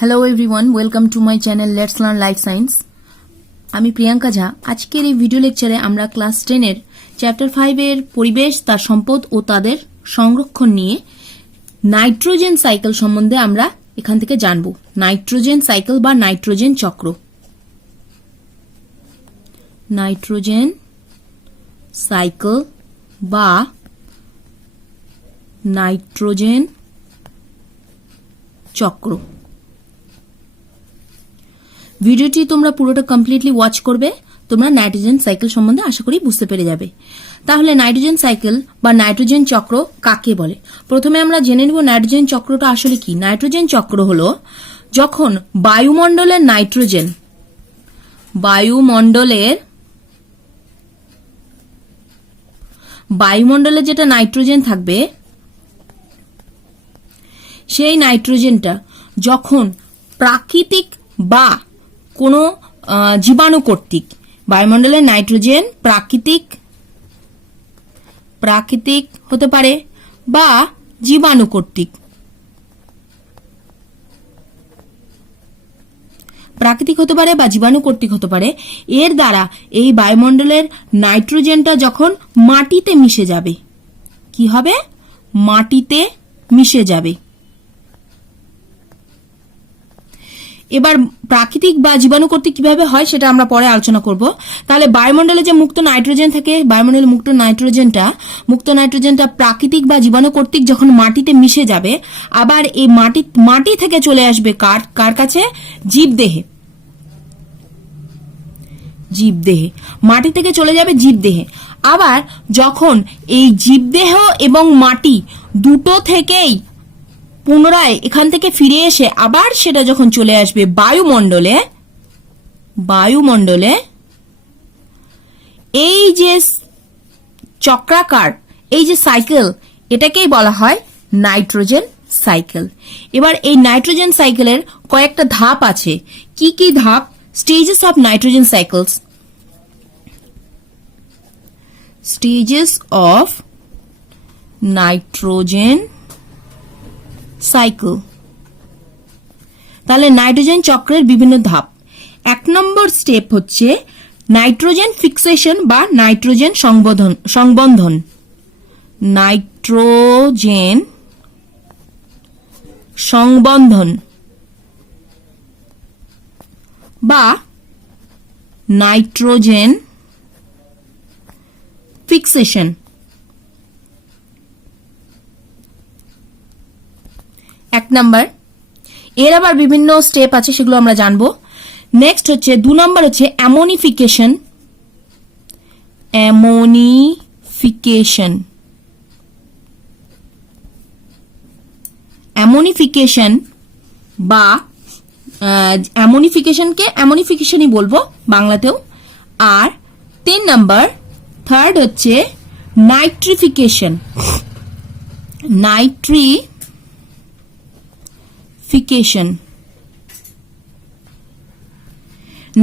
Hello everyone, welcome to my channel let's learn life science. আমি প্রিয়াঙ্কা ঝা। আজকের এই video লেকচারে আমরা ক্লাস 10-এর চ্যাপ্টার 5-এর পরিবেশ, তার সম্পদ ও তাদের সংরক্ষণ নিয়ে নাইট্রোজেন সাইকেল সম্বন্ধে আমরা এখান থেকে জানব। নাইট্রোজেন সাইকেল বা নাইট্রোজেন চক্র। নাইট্রোজেন সাইকেল বা নাইট্রোজেন চক্র। ভিডিওটি তোমরা পুরোটা কমপ্লিটলি ওয়াচ করবে, তোমরা নাইট্রোজেন সাইকেল সম্বন্ধে আশা করি বুঝতে পেরে যাবে। তাহলে নাইট্রোজেন সাইকেল বা নাইট্রোজেন চক্র কাকে বলে? প্রথমে আমরা জেনে নেব নাইট্রোজেন চক্রটা আসলে কি। নাইট্রোজেন চক্র হলো যখন বায়ুমণ্ডলের নাইট্রোজেন, বায়ুমণ্ডলে যেটা নাইট্রোজেন থাকবে, সেই নাইট্রোজেনটা যখন প্রাকৃতিক বা কোনো জীবাণু কর্তৃক, বায়ুমণ্ডলের নাইট্রোজেন প্রাকৃতিক হতে পারে বা জীবাণু কর্তৃক, প্রাকৃতিক হতে পারে বা জীবাণু কর্তৃক হতে পারে, এর দ্বারা এই বায়ুমণ্ডলের নাইট্রোজেনটা যখন মাটিতে মিশে যাবে, কি হবে? মাটিতে মিশে যাবে। এবার প্রাকৃতিক বা জীবাণু কর্তৃক কিভাবে হয় সেটা আমরা পরে আলোচনা করব। তাহলে বায়ুমণ্ডলে যে মুক্ত নাইট্রোজেন থাকে, বায়ুমণ্ডলে মুক্ত নাইট্রোজেনটা প্রাকৃতিক বা জীবাণু কর্তৃক যখন মাটিতে মিশে যাবে, আবার এই মাটি থেকে চলে আসবে কার কাছে? জীবদেহে। মাটি থেকে চলে যাবে জীবদেহে। আবার যখন এই জীবদেহ এবং মাটি দুটো থেকেই পুনরায় এখান থেকে ফিরে এসে আবার সেটা যখন চলে আসবে বায়ুমণ্ডলে, এই যে চক্রাকার, এই যে সাইকেল, এটাকেই বলা হয় নাইট্রোজেন সাইকেল। এবার এই নাইট্রোজেন সাইকেলের কয়েকটা ধাপ আছে। কি কি ধাপ? Stages of nitrogen cycles. Stages of nitrogen cycle. তাহলে নাইট্রোজেন চক্রের বিভিন্ন ধাপ। 1 নম্বর স্টেপ হচ্ছে নাইট্রোজেন ফিক্সেশন বা নাইট্রোজেন সংবন্ধন। নাইট্রোজেন সংবন্ধন বা নাইট্রোজেন ফিক্সেশন। 1 নাম্বার। এর আবার বিভিন্ন স্টেপ আছে, সেগুলো আমরা জানবো। নেক্সট হচ্ছে 2 নাম্বার হচ্ছে অ্যামোনিফিকেশন। অ্যামোনিফিকেশন বা অ্যামোনিফিকেশনকে অ্যামোনিফিকেশনই বলবো বাংলাতেও। আর 3 নাম্বার, থার্ড হচ্ছে নাইট্রিফিকেশন।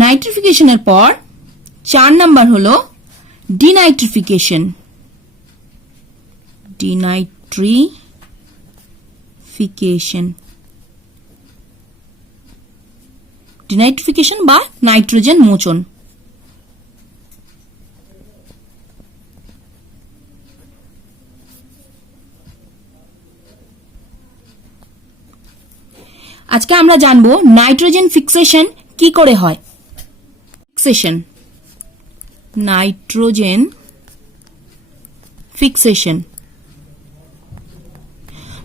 নাইট্রিফিকেশনের পর 4 নাম্বার হলো ডিনাইট্রিফিকেশন। ডিনাইট্রিফিকেশন বা নাইট্রোজেন মোচন। আজকে আমরা জানবো নাইট্রোজেন ফিক্সেশন কি করে হয়। নাইট্রোজেন ফিক্সেশন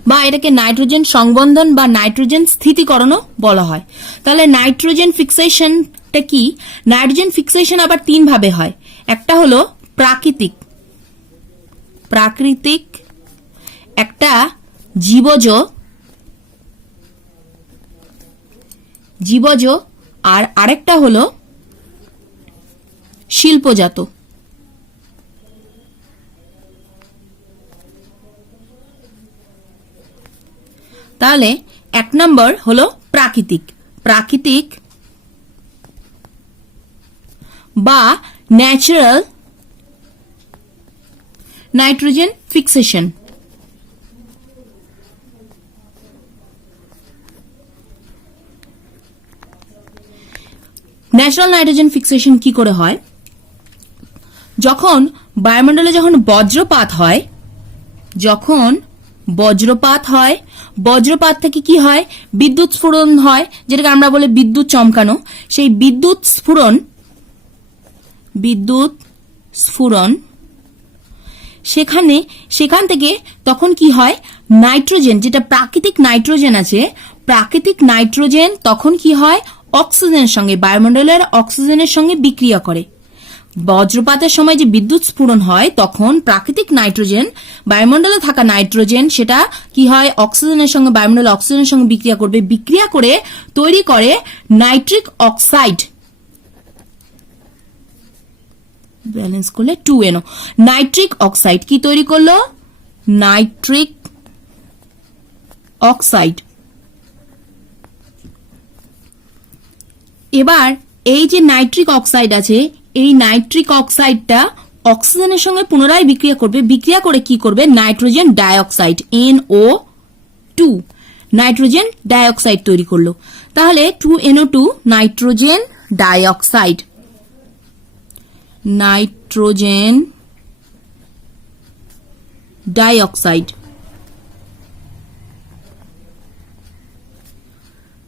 বা এটাকে নাইট্রোজেন সংবন্ধন বা নাইট্রোজেন স্থিতিকরণও বলা হয়। তাহলে নাইট্রোজেন ফিক্সেশনটা কি? নাইট্রোজেন ফিক্সেশন আবার 3 ভাবে হয়। একটা হলো প্রাকৃতিক, একটা জীবজ, আর আরেকটা হলো শিল্পজাত। তাহলে 1 নম্বর হলো প্রাকৃতিক বা natural nitrogen fixation. Natural nitrogen fixation কি করে হয়? যখন বায়ুমণ্ডলে যখন বজ্রপাত হয়, বজ্রপাত থেকে কি হয়? বিদ্যুৎ স্ফুরণ হয়, যেটাকে আমরা বলি বিদ্যুৎ চমকানো। সেই বিদ্যুৎ স্ফুরণ সেখান থেকে তখন কি হয়? নাইট্রোজেন, যেটা প্রাকৃতিক নাইট্রোজেন আছে, প্রাকৃতিক নাইট্রোজেন তখন কি হয়? অক্সিজেনের সঙ্গে, বায়ুমণ্ডলের অক্সিজেনের সঙ্গে বিক্রিয়া করে। বজ্রপাতের সময় যে বিদ্যুৎ স্ফুরণ হয় তখন প্রাকৃতিক নাইট্রোজেন, বায়ুমণ্ডলে থাকা নাইট্রোজেন, সেটা কি হয়? অক্সিজেনের সঙ্গে, বায়ুমণ্ডলের অক্সিজেনের সঙ্গে বিক্রিয়া করবে, বিক্রিয়া করে তৈরি করে নাইট্রিক অক্সাইড। ব্যালেন্স করলে 2NO। নাইট্রিক অক্সাইড কি তৈরি করলো? Nitric oxide. এবার এই যে নাইট্রিক অক্সাইড আছে, এই নাইট্রিক অক্সাইডটা অক্সিজেনের সঙ্গে পুনরায় বিক্রিয়া করবে, বিক্রিয়া করে কি করবে? Nitrogen dioxide, NO2, nitrogen dioxide তৈরি করলো। তাহলে 2NO2 nitrogen dioxide, nitrogen dioxide,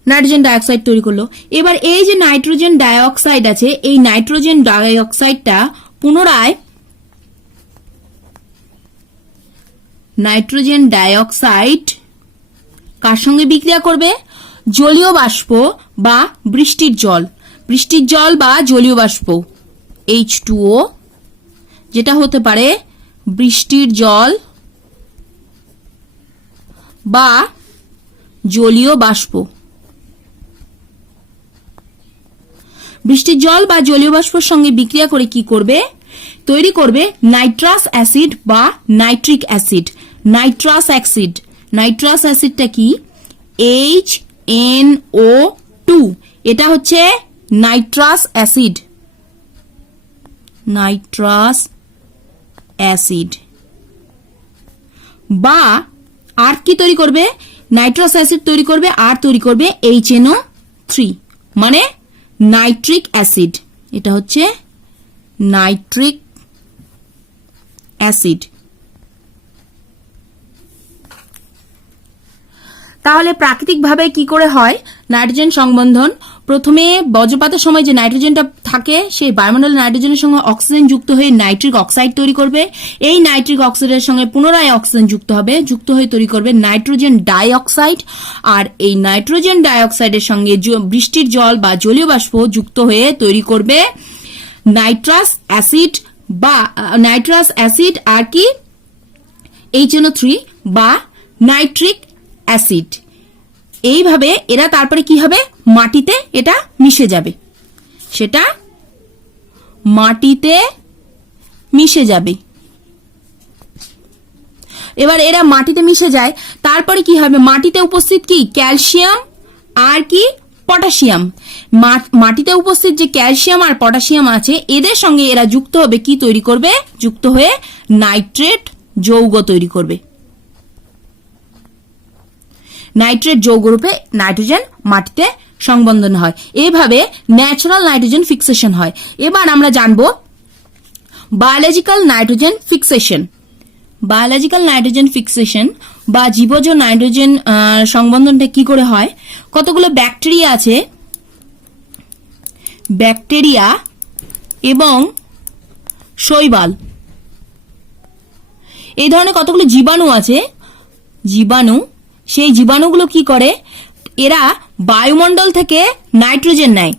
nitrogen dioxide তৈরি করলো। এবার এই যে নাইট্রোজেন ডাইঅক্সাইড আছে, এই নাইট্রোজেন ডাইঅক্সাইডটা পুনরায় নাইট্রোজেন ডাইঅক্সাইড কার সঙ্গে বিক্রিয়া করবে? জলীয় বাষ্প বা বৃষ্টির জল বা জলীয় বাষ্প, H2O, যেটা হতে পারে বৃষ্টির জল বা জলীয় বাষ্প। বৃষ্টির জল বা জলীয় বাষ্পের সঙ্গে বিক্রিয়া করে কি করবে? তৈরি করবে নাইট্রাস অ্যাসিড বা নাইট্রিক অ্যাসিড। নাইট্রাস অ্যাসিডটা কি? HNO2, এটা হচ্ছে নাইট্রাস অ্যাসিড, বা আর কি তৈরি করবে? নাইট্রাস অ্যাসিড তৈরি করবে, আর তৈরি করবে HNO3, মানে নাইট্রিক অ্যাসিড। এটা হচ্ছে নাইট্রিক অ্যাসিড। তাহলে প্রাকৃতিকভাবে কি করে হয় নাইট্রোজেন সংবন্ধন? প্রথমে বজ্রপাতের সময় যে নাইট্রোজেনটা থাকে, সেই বায়ুমণ্ডলের নাইট্রোজেনের সঙ্গে অক্সিজেন যুক্ত হয়ে নাইট্রিক অক্সাইড তৈরি করবে। এই নাইট্রিক অক্সাইডের সঙ্গে পুনরায় অক্সিজেন যুক্ত হবে, যুক্ত হয়ে তৈরি করবে নাইট্রোজেন ডাইঅক্সাইড। আর এই নাইট্রোজেন ডাইঅক্সাইডের সঙ্গে বৃষ্টির জল বা জলীয় বাষ্প যুক্ত হয়ে তৈরি করবে নাইট্রাস অ্যাসিড আর কি HNO3 বা নাইট্রিক অ্যাসিড। এইভাবে এরা তারপরে কি হবে? মাটিতে এটা মিশে যাবে, সেটা মাটিতে মিশে যাবে। এবার এরা মাটিতে মিশে যায়, তারপরে কি হবে? মাটিতে উপস্থিত কি? ক্যালসিয়াম আর কি? পটাশিয়াম। মাটিতে উপস্থিত যে ক্যালসিয়াম আর পটাশিয়াম আছে, এদের সঙ্গে এরা যুক্ত হবে, কি তৈরি করবে? যুক্ত হয়ে নাইট্রেট যৌগ তৈরি করবে। নাইট্রেট যৌগরূপে নাইট্রোজেন মাটিতে সংবন্ধন হয়। এইভাবে ন্যাচারাল নাইট্রোজেন ফিক্সেশন হয়। এবার আমরা জানব biological nitrogen fixation. Biological nitrogen fixation বা জীবজ নাইট্রোজেন সংবন্ধনটা কি করে হয়? কতগুলো ব্যাকটেরিয়া আছে, ব্যাকটেরিয়া এবং শৈবাল, এই ধরনের কতগুলো জীবাণু আছে, জীবাণু। সেই জীবাণুগুলো কি করে? এরা বায়ুমণ্ডল থেকে নাইট্রোজেন নেয়,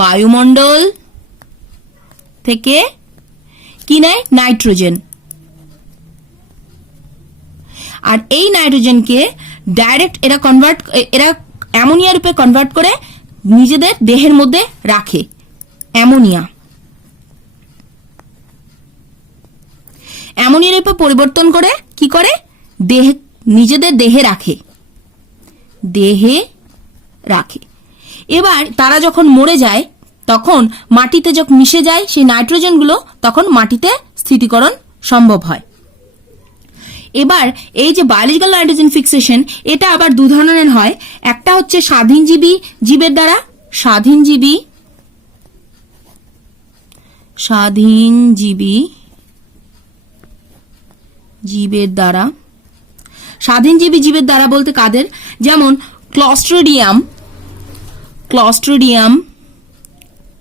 বায়ুমণ্ডল থেকে কি নেয়? নাইট্রোজেন। আর এই নাইট্রোজেনকে ডাইরেক্ট এরা অ্যামোনিয়া রূপে কনভার্ট করে নিজেদের দেহের মধ্যে রাখে। অ্যামোনিয়া রূপে পরিবর্তন করে কি করে? নিজেদের দেহে রাখে। এবার তারা যখন মরে যায়, তখন মাটিতে যখন মিশে যায় সেই নাইট্রোজেনগুলো, তখন মাটিতে স্থিতিকরণ সম্ভব হয়। এবার এই যে বায়োলজিক্যাল নাইট্রোজেন ফিক্সেশন, এটা আবার দু ধরনের হয়। একটা হচ্ছে স্বাধীনজীবী জীবের দ্বারা, স্বাধীনজীবী স্বাধীনজীবী জীবের দ্বারা। স্বাধীনজীবী জীবের দ্বারা বলতে কাদের? যেমন ক্লস্ট্রিডিয়াম, ক্লস্ট্রিডিয়াম,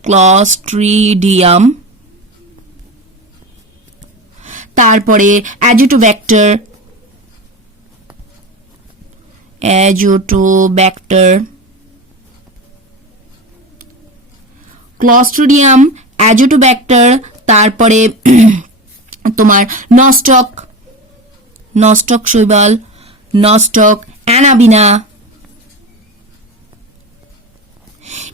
ক্লস্ট্রিডিয়াম, তারপরে অ্যাজিটোব্যাক্টর, অ্যাজিটোব্যাক্টর, ক্লস্ট্রিডিয়াম, অ্যাজিটোব্যাক্টর, তারপরে তোমার নস্টক, নস্টক শৈবাল, নস্টক, অ্যানাবিনা।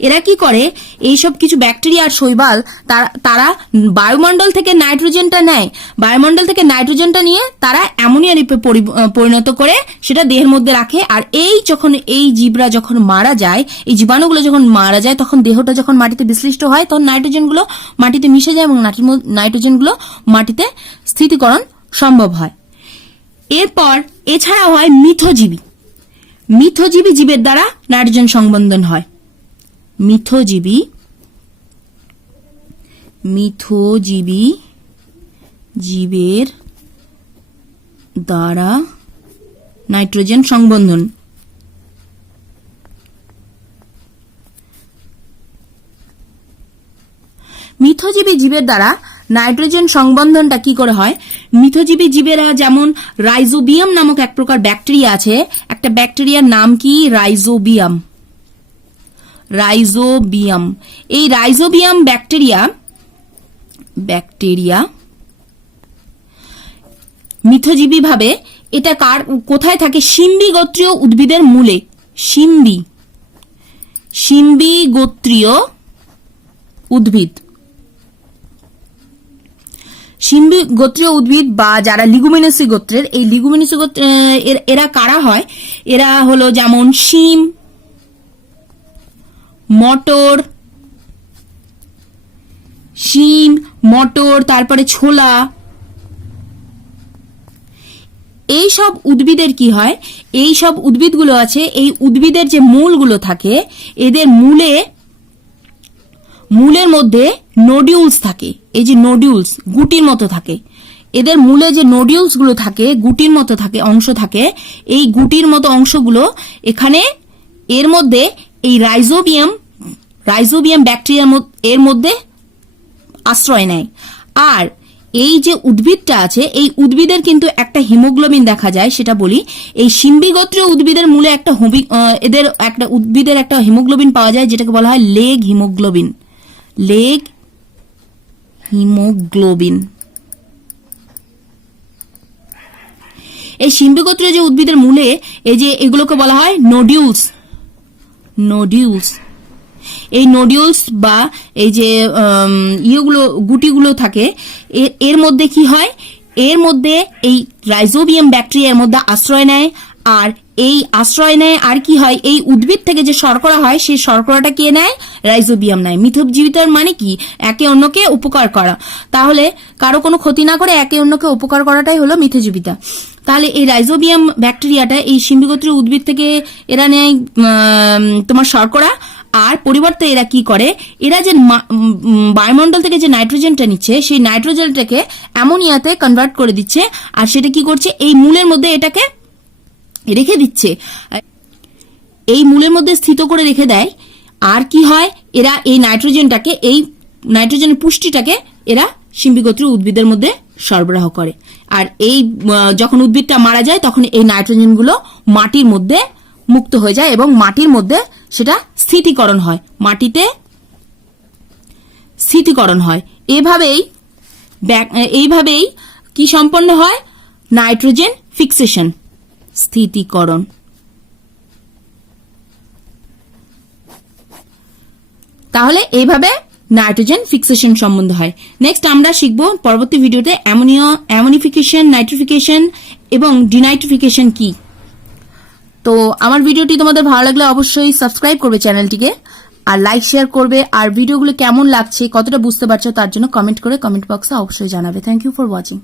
এরা কি করে? এইসব কিছু ব্যাকটেরিয়া আর শৈবাল তারা বায়ুমণ্ডল থেকে নাইট্রোজেনটা নেয়, বায়ুমণ্ডল থেকে নাইট্রোজেনটা নিয়ে তারা অ্যামোনিয়া রূপে পরিণত করে সেটা দেহের মধ্যে রাখে। আর যখন এই জীবরা যখন মারা যায়, এই জীবাণুগুলো যখন মারা যায়, তখন দেহটা যখন মাটিতে বিশ্লিষ্ট হয়, তখন নাইট্রোজেনগুলো মাটিতে মিশে যায় এবং নাইট্রোজেনগুলো মাটিতে স্থিতিকরণ সম্ভব হয়। এরপর এছাড়া হয় মিথজীবী। মিথজীবী জীবের দ্বারা নাইট্রোজেন সংবন্ধন হয়। মিথজীবী জীবের দ্বারা নাইট্রোজেন সংবন্ধন। মিথজীবী জীবের দ্বারা নাইট্রোজেন সংবন্ধনটা কি করে হয়? মিথজীবী জীবেরা যেমন রাইজোবিয়াম নামক এক প্রকার ব্যাকটেরিয়া আছে, একটা ব্যাকটেরিয়ার নাম কি? রাইজোবিয়াম। রাইজোবিয়াম, এই রাইজোবিয়াম ব্যাকটেরিয়া মিথজীবী ভাবে এটা কোথায় থাকে? শিম্বি গোত্রীয় উদ্ভিদের মূলে। শিম্বি গোত্রীয় উদ্ভিদ, শিম্বি গোত্রীয় উদ্ভিদ বা যারা লিগুমিনেসি গোত্রের, এই লিগুমিনেসি গোত্রের এরা কারা হয়? এরা হলো যেমন শিম, মটর, তারপরে ছোলা। এই সব উদ্ভিদের কি হয়? এই সব উদ্ভিদগুলো আছে, এই উদ্ভিদের যে মূলগুলো থাকে, এদের মূলের মধ্যে নোডিউলস থাকে। এই যে নোডিউলস গুটির মতো থাকে, এদের মূলে যে নোডিউলস গুলো থাকে, গুটির মতো থাকে, অংশ থাকে, এই গুটির মতো অংশগুলো এখানে এর মধ্যে এই রাইজোবিয়াম ব্যাকটেরিয়া এর মধ্যে আশ্রয় নেয়। আর এই যে উদ্ভিদটা আছে, এই উদ্ভিদের কিন্তু একটা হিমোগ্লোবিন দেখা যায়, সেটা বলি। এই শিম্বি গোত্রীয় উদ্ভিদের মূলে উদ্ভিদের একটা হিমোগ্লোবিন পাওয়া যায়, যেটাকে বলা হয় লেগ হিমোগ্লোবিন। Leg haemoglobin. এই শিম্বি গোত্রীয় যে উদ্ভিদের মূলে এই যে এগুলোকে বলা হয় নোডিউলস। এই নোডিউলস বা এই যে গুটিগুলো থাকে, এর মধ্যে কি হয়? এর মধ্যে এই রাইজোবিয়াম ব্যাকটেরিয়ার মধ্যে আশ্রয় নেয়। আর এই আশ্রয় নেয় আর কি হয়? এই উদ্ভিদ থেকে যে শর্করা হয়, সেই শর্করাটা কে নেয়? রাইজোবিয়াম নেয়। মিথজীবিতার মানে কি? একে অন্যকে উপকার করা। তাহলে কারো কোনো ক্ষতি না করে একে অন্যকে উপকার করাটাই হলো মিথজীবিতা। তাহলে এই রাইজোবিয়াম ব্যাকটেরিয়াটা এই শিম্বিগোত্রীয় উদ্ভিদ থেকে এরা নেয় তোমার শর্করা। আর পরিবর্তে এরা কি করে? এরা যে বায়ুমণ্ডল থেকে যে নাইট্রোজেনটা নিচ্ছে, সেই নাইট্রোজেনটাকে অ্যামোনিয়াতে কনভার্ট করে দিচ্ছে। আর সেটা কি করছে? এই মূলের মধ্যে এটাকে রেখে দিচ্ছে, এই মূলের মধ্যে স্থিত করে রেখে দেয়। আর কি হয়? এরা এই নাইট্রোজেনটাকে, এই নাইট্রোজেনের পুষ্টিটাকে এরা শিম্বিগোত্রীয় উদ্ভিদের মধ্যে সরবরাহ করে। আর এই যখন উদ্ভিদটা মারা যায়, তখন এই নাইট্রোজেনগুলো মাটির মধ্যে মুক্ত হয়ে যায় এবং মাটির মধ্যে সেটা স্থিতিকরণ হয়, মাটিতে স্থিতিকরণ হয়। এইভাবেই কি সম্পন্ন হয়? নাইট্রোজেন ফিক্সেশন, স্থিতিকরণ। তাহলে এইভাবে নাইট্রোজেন ফিক্সেশন সম্বন্ধ হয়। নেক্সট আমরা শিখব পরবর্তী ভিডিওতে অ্যামোনিফিকেশন, নাইট্রিফিকেশন এবং ডিনাইট্রিফিকেশন কি। তো আমার ভিডিওটি তোমাদের ভালো লাগলে অবশ্যই সাবস্ক্রাইব করবে চ্যানেলটিকে, আর লাইক শেয়ার করবে। আর ভিডিওগুলো কেমন লাগছে, কতটা বুঝতে পারছো, তার জন্য কমেন্ট করে কমেন্ট বক্সে অবশ্যই জানাবে। Thank you for watching.